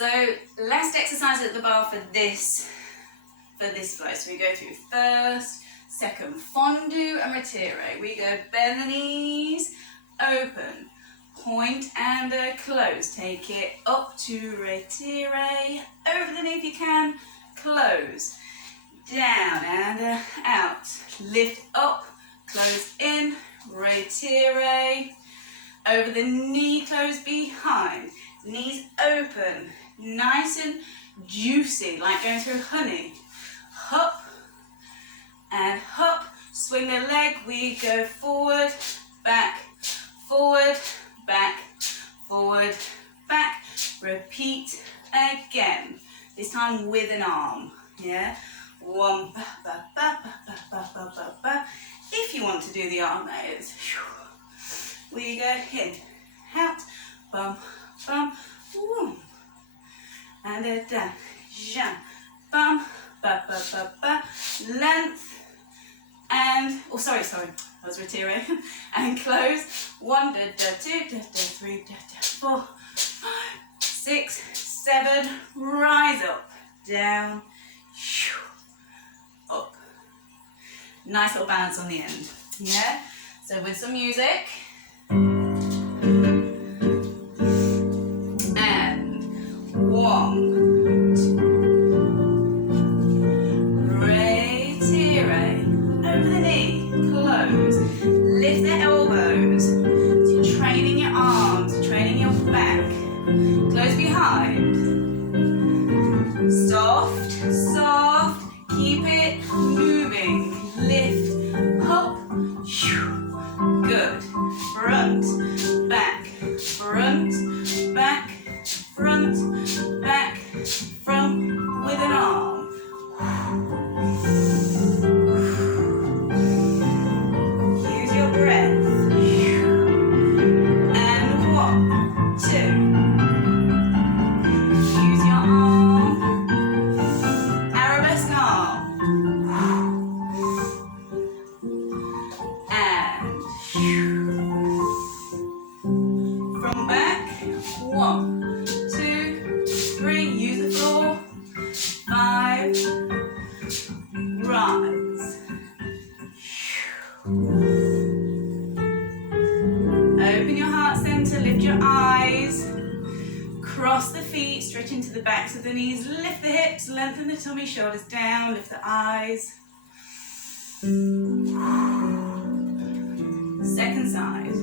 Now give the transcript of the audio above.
So last exercise at the bar for this flow. So we go through first, second, fondue and retire. We go bend the knees, open, point and close. Take it up to retire, over the knee if you can, close, down and out. Lift up, close in, retire, over the knee, close behind. Knees open, nice and juicy, like going through honey. Hop and hop, swing the leg, we go forward, back, forward, back, forward, back. Repeat again, this time with an arm, yeah? One, ba, ba, ba, ba, ba, ba, ba, ba, ba. If you want to do the arm layers, we go in, out, bum, bum, boom, and down, jump, bum, ba, ba, ba, ba, length, and, oh sorry, I was retiring, and close, 1, da, da, 2, da, da, 3, da, da, 4, 5, 6, 7, rise up, down, up. Nice little balance on the end, yeah? So with some music, and 1, 2, retire, over the knee, close, lift the elbows, so you're training your arms, training your back, close behind, soft, soft, keep it moving, lift, hop, good, front, back, front, back, front, back, front, with an arm. Use your breath. And 1, 2. Use your arm. Arabesque arm. And from back. 1, 2, 3. Use the floor. 5. Rise. Open your heart center, lift your eyes, cross the feet, stretch into the backs of the knees, lift the hips, lengthen the tummy, shoulders down, lift the eyes. Second side.